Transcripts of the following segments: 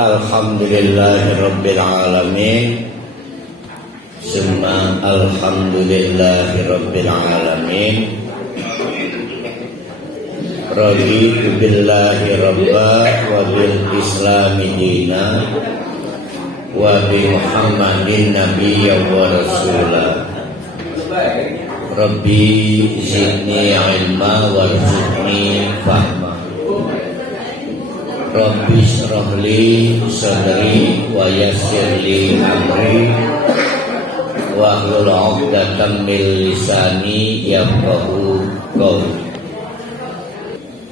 Alhamdulillahirabbil alamin. Summa alhamdulillahirabbil alamin. Raditu billahi rabba wa bil islami dina wa bi Muhammadin nabiyya wa rasula. Rabbi zidni ilma warzuqni fahma. Rabbi shrah li sadri wa yassir li amri wahlul 'uqdatam min lisani yafqahu qawli.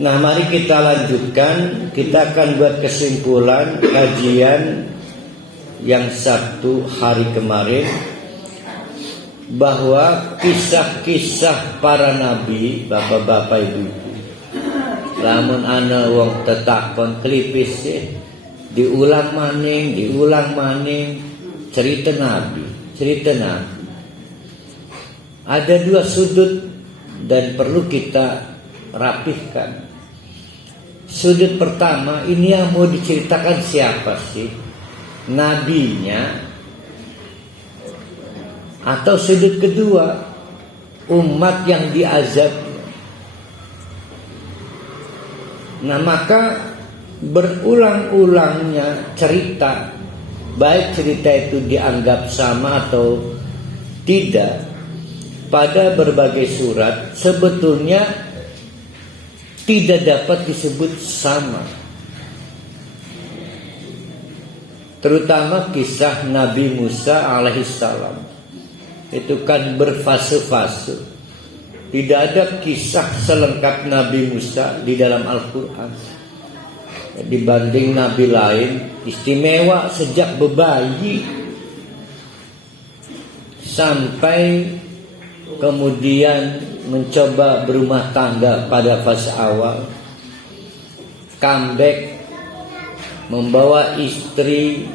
Nah, mari kita lanjutkan. Kita akan buat kesimpulan kajian yang Sabtu hari kemarin, bahwa kisah-kisah para nabi, bapak-bapak ibu-ibu, lamun ana wong tetakon klipis diulang maning cerita nabi. Ada dua sudut dan perlu kita rapihkan. Sudut pertama, ini yang mau diceritakan siapa sih? Nabinya. Atau sudut kedua, umat yang diazab. Nah, maka berulang-ulangnya cerita, baik cerita itu dianggap sama atau tidak, pada berbagai surat sebetulnya tidak dapat disebut sama. Terutama kisah Nabi Musa alaihissalam. Itu kan berfase-fase. Tidak ada kisah selengkap Nabi Musa di dalam Al-Quran. Dibanding Nabi lain, istimewa sejak bebayi sampai kemudian mencoba berumah tangga pada fase awal, comeback, membawa istri,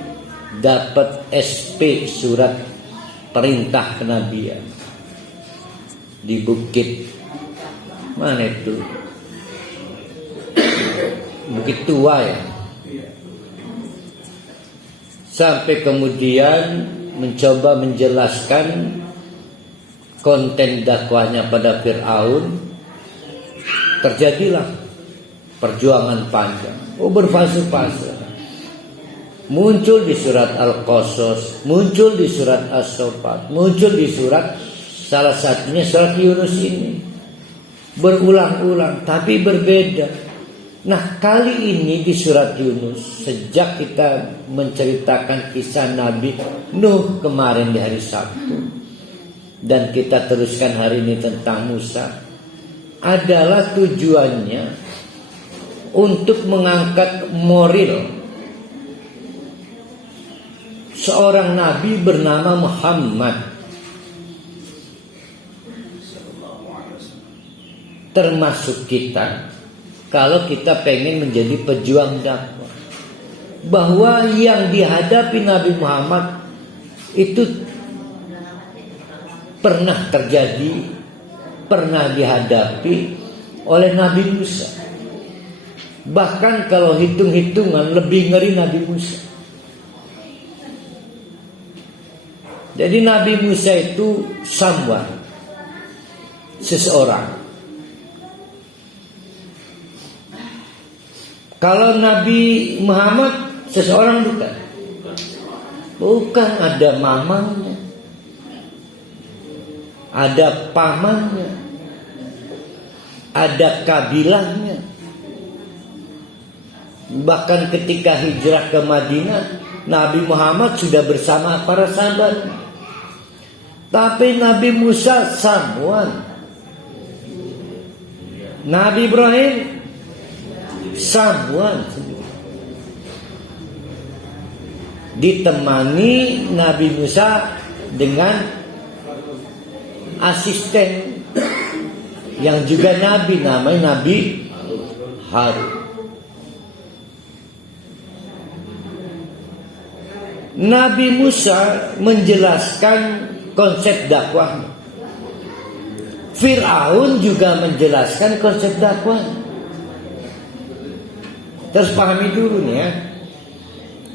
dapat SP surat perintah kenabian di bukit mana itu, Bukit Tua ya, sampai kemudian mencoba menjelaskan konten dakwahnya pada Fir'aun. Terjadilah perjuangan panjang, berfase-fase. Muncul di surat Al-Qasas, muncul di surat As-Saffat, muncul di surat, salah satunya surat Yunus ini. Berulang-ulang tapi berbeda. Nah, kali ini di surat Yunus, sejak kita menceritakan kisah Nabi Nuh kemarin di hari Sabtu, dan kita teruskan hari ini tentang Musa, adalah tujuannya untuk mengangkat moral seorang nabi bernama Muhammad, termasuk kita, kalau kita pengen menjadi pejuang dakwah, bahwa yang dihadapi Nabi Muhammad itu pernah terjadi, pernah dihadapi oleh Nabi Musa. Bahkan kalau hitung-hitungan lebih ngeri Nabi Musa. Jadi Nabi Musa itu someone, seseorang. Kalau Nabi Muhammad seseorang bukan. Bukan, ada mamanya, ada pamannya, ada kabilahnya. Bahkan ketika hijrah ke Madinah, Nabi Muhammad sudah bersama para sahabat. Tapi Nabi Musa someone, Nabi Ibrahim someone, ditemani Nabi Musa dengan asisten yang juga nabi, namanya Nabi Harun. Nabi Musa menjelaskan konsep dakwahnya. Fir'aun juga menjelaskan konsep dakwah. Terus pahami dulu nih ya.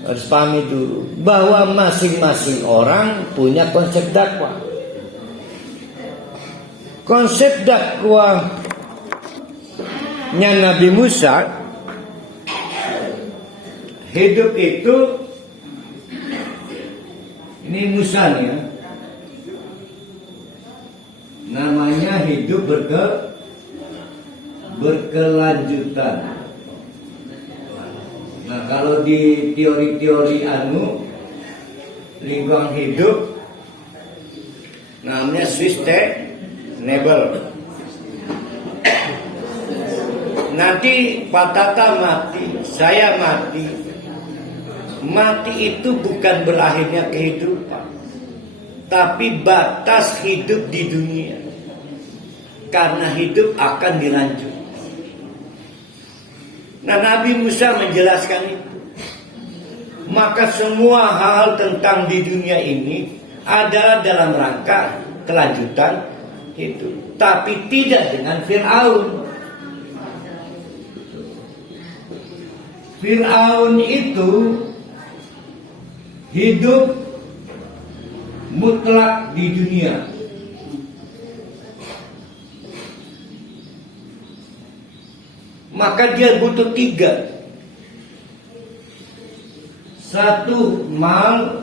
Harus pahami dulu bahwa masing-masing orang punya konsep dakwah. Konsep dakwahnya Nabi Musa, hidup itu, ini Musa nih ya, namanya hidup berkelanjutan. Nah, kalau di teori-teori lingkungan hidup namanya sustainable. Nanti Pak Tata mati, saya mati. Mati itu bukan berakhirnya kehidupan, tapi batas hidup di dunia. Karena hidup akan dilanjut. Nah, Nabi Musa menjelaskan itu. Maka semua hal tentang di dunia ini adalah dalam rangka kelanjutan hidup, tapi tidak dengan Fir'aun. Fir'aun itu hidup mutlak di dunia. Maka dia butuh 3. 1, mal,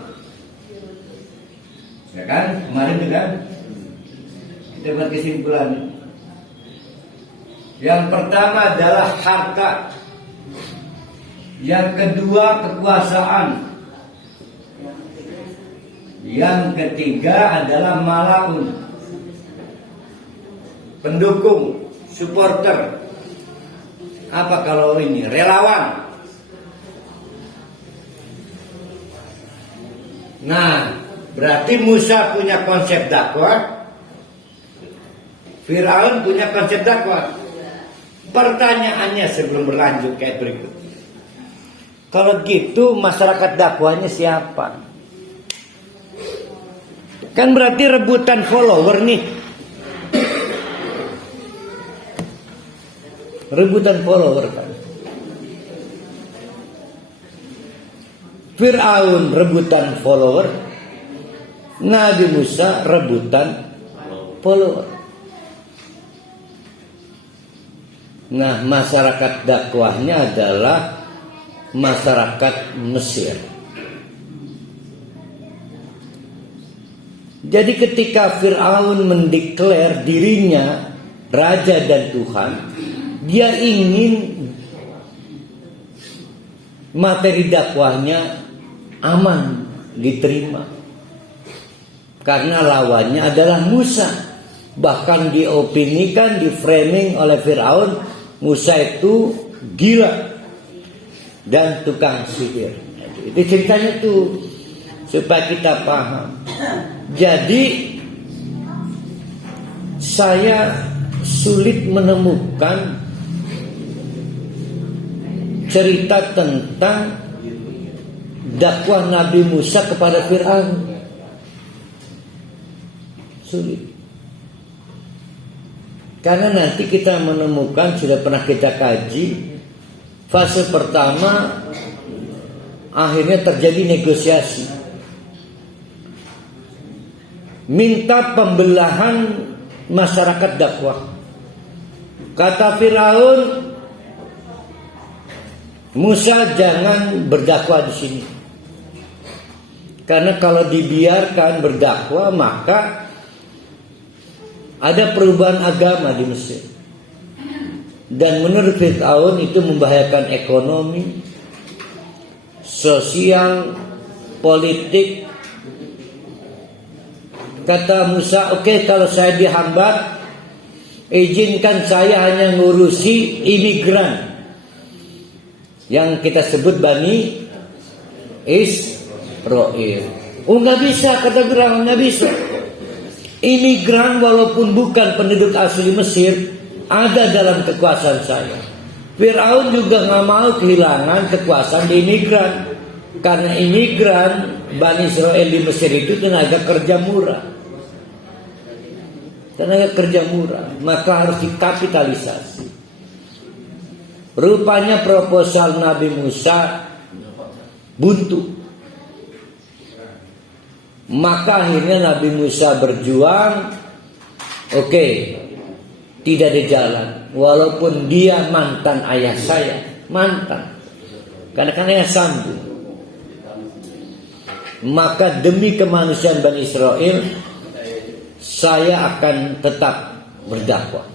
ya kan? Kemarin itu kan kita buat kesimpulan. Yang pertama adalah harta. Yang kedua kekuasaan. Yang ketiga adalah malaun, pendukung, supporter. Apa kalau ini? Relawan. Nah, berarti Musa punya konsep dakwah, Fir'aun punya konsep dakwah. Pertanyaannya sebelum berlanjut kayak berikut. Kalau gitu masyarakat dakwahnya siapa? Kan berarti rebutan follower nih. Rebutan follower kan. Fir'aun rebutan follower, Nabi Musa rebutan follower. Nah, masyarakat dakwahnya adalah masyarakat Mesir. Jadi ketika Fir'aun mendeklar dirinya raja dan Tuhan, dia ingin materi dakwahnya aman diterima. Karena lawannya adalah Musa. Bahkan diopinikan, diframing oleh Fir'aun, Musa itu gila dan tukang sihir. Itu ceritanya tuh, supaya kita paham. Jadi saya sulit menemukan cerita tentang dakwah Nabi Musa kepada Fir'aun. Sulit. Karena nanti kita menemukan, sudah pernah kita kaji, fase pertama akhirnya terjadi negosiasi, minta pembelahan masyarakat dakwah. Kata Fir'aun, Musa jangan berdakwah di sini. Karena kalau dibiarkan berdakwah maka ada perubahan agama di Mesir. Dan menurut Fir'aun itu membahayakan ekonomi, sosial, politik. Kata Musa, oke, kalau saya dihambat, izinkan saya hanya ngurusi imigran yang kita sebut Bani Israil. Oh, nggak bisa, kata Fir'aun, nggak bisa. Imigran walaupun bukan penduduk asli Mesir ada dalam kekuasaan saya. Fir'aun juga nggak mau kehilangan kekuasaan di imigran, karena imigran Bani Israil di Mesir itu tenaga kerja murah. Tenaga kerja murah, maka harus dikapitalisasi. Rupanya proposal Nabi Musa buntu. Maka akhirnya Nabi Musa berjuang. Oke, tidak ada jalan. Walaupun dia mantan ayah saya, mantan, karena ayah sambung. Maka demi kemanusiaan Bani Israel, saya akan tetap berdakwah.